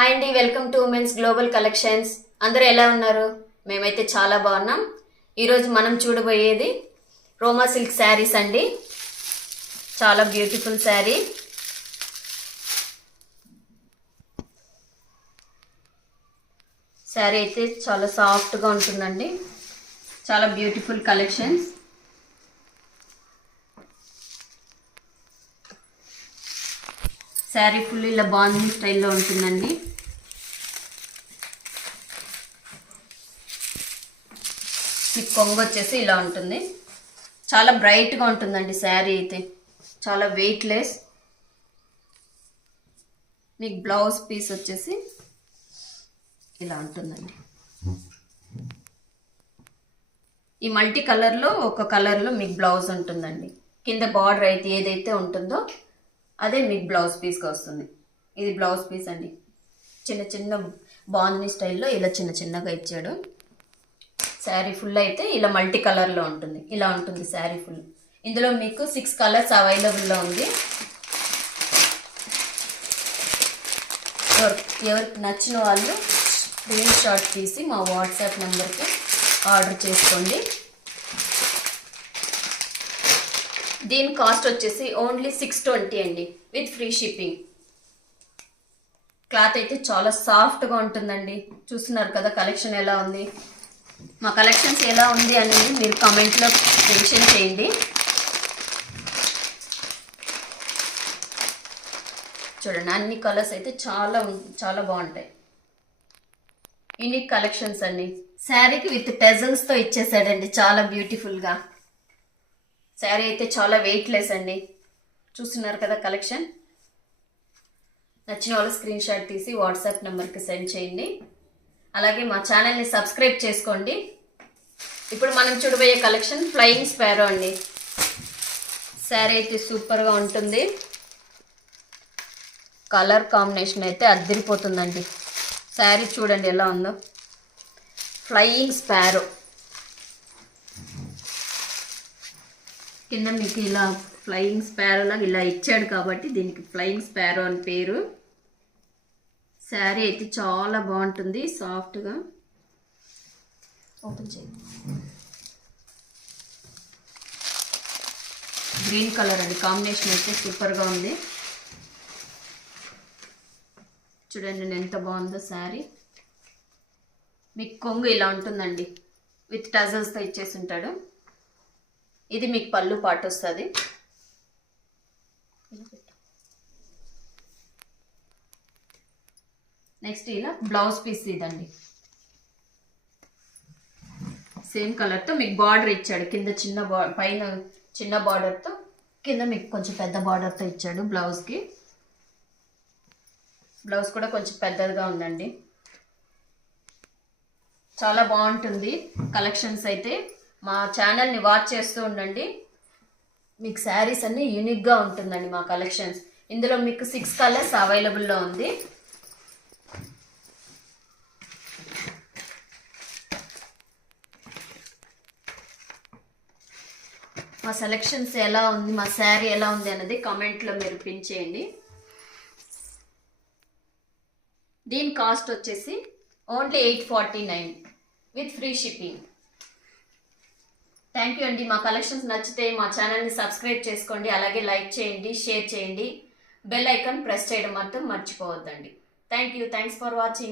Hi అండి, welcome to women's global collections. అందరూ ఎలా ఉన్నారు? మేమైతే చాలా బాగున్నాం. ఈరోజు మనం చూడబోయేది రోమా సిల్క్ శారీస్ అండి. చాలా బ్యూటిఫుల్ శారీ. శారీ అయితే చాలా సాఫ్ట్గా ఉంటుందండి. చాలా బ్యూటిఫుల్ కలెక్షన్స్. శారీ ఫుల్ ఇలా బాందిని స్టైల్లో ఉంటుందండి. మీకు కొంగు వచ్చేసి ఇలా ఉంటుంది. చాలా బ్రైట్గా ఉంటుందండి శారీ అయితే. చాలా వెయిట్లెస్. మీకు బ్లౌజ్ పీస్ వచ్చేసి ఇలా ఉంటుందండి. ఈ మల్టీ కలర్లో ఒక కలర్లో మీకు బ్లౌజ్ ఉంటుందండి. కింద బార్డర్ అయితే ఏదైతే ఉంటుందో అదే మీకు బ్లౌజ్ పీస్గా వస్తుంది. ఇది బ్లౌజ్ పీస్ అండి. చిన్న చిన్న బాందిని స్టైల్లో ఇలా చిన్న చిన్నగా ఇచ్చాడు. శారీ ఫుల్ అయితే ఇలా మల్టీ కలర్లో ఉంటుంది. ఇలా ఉంటుంది శారీ ఫుల్. ఇందులో మీకు 6 కలర్స్ అవైలబుల్లో ఉంది. ఎవరికి నచ్చిన వాళ్ళు స్క్రీన్ షాట్ తీసి మా వాట్సాప్ నెంబర్కి ఆర్డర్ చేసుకోండి. దీని కాస్ట్ వచ్చేసి ఓన్లీ 620 అండి, విత్ ఫ్రీ షిప్పింగ్. క్లాత్ అయితే చాలా సాఫ్ట్గా ఉంటుందండి. చూస్తున్నారు కదా కలెక్షన్ ఎలా ఉంది. మా కలెక్షన్స్ ఎలా ఉంది అనేది మీరు కామెంట్లో మెన్షన్ చేయండి. చూడండి, అన్ని కలర్స్ అయితే చాలా బాగుంటాయి. యూనిక్ కలెక్షన్స్ అండి. శారీకి విత్ టెజల్స్తో ఇచ్చేసాడండి, చాలా బ్యూటిఫుల్గా. శారీ అయితే చాలా వెయిట్లెస్ అండి. చూస్తున్నారు కదా కలెక్షన్. నచ్చిన వాళ్ళు స్క్రీన్ షాట్ తీసి వాట్సాప్ నెంబర్కి సెండ్ చేయండి. అలాగే మా ఛానల్ని సబ్స్క్రైబ్ చేసుకోండి. ఇప్పుడు మనం చూడబోయే కలెక్షన్ ఫ్లయింగ్ స్పారో అండి. శారీ అయితే సూపర్గా ఉంటుంది. కలర్ కాంబినేషన్ అయితే అద్దరిపోతుందండి. శారీ చూడండి ఎలా ఉందో. Flying sparrow. కింద మీకు ఇలా ఫ్లయింగ్ స్పారో లాగా ఇలా ఇచ్చాడు కాబట్టి దీనికి ఫ్లయింగ్ స్పారో అని పేరు. శారీ అయితే చాలా బాగుంటుంది, సాఫ్ట్గా. ఓపెన్ చేయండి. గ్రీన్ కలర్ అండి, కాంబినేషన్ అయితే సూపర్గా ఉంది. చూడండి ఎంత బాగుందో శారీ. మీకు కొంగు ఇలా ఉంటుందండి, విత్ టజల్స్తో ఇచ్చేసి ఉంటాడు. ఇది మీకు పళ్ళు పాటు వస్తుంది. నెక్స్ట్ ఇలా బ్లౌజ్ పీస్ ఇదండి. సేమ్ కలర్తో మీకు బార్డర్ ఇచ్చాడు. కింద పైన చిన్న బార్డర్తో, కింద మీకు కొంచెం పెద్ద బార్డర్తో ఇచ్చాడు బ్లౌజ్కి. బ్లౌజ్ కూడా కొంచెం పెద్దదిగా ఉందండి. చాలా బాగుంటుంది కలెక్షన్స్ అయితే. మా ఛానల్ని వాచ్ చేస్తూ ఉండండి. మీకు శారీస్ అన్నీ యూనిక్గా ఉంటుందండి మా కలెక్షన్స్. ఇందులో మీకు 6 కలర్స్ అవైలబుల్లో ఉంది. మా సెలెక్షన్స్ ఎలా ఉంది, మా శారీ ఎలా ఉంది అన్నది కామెంట్లో మీరు పిన్ చేయండి. దీని కాస్ట్ వచ్చేసి only 849 with free shipping. Thank you అండి. మా కలెక్షన్స్ నచ్చితే మా ఛానల్ని సబ్స్క్రైబ్ చేసుకోండి. అలాగే లైక్ చేయండి, షేర్ చేయండి. బెల్ ఐకాన్ ప్రెస్ చేయడం మాత్రం మర్చిపోవద్దండి. Thank you. Thanks for watching.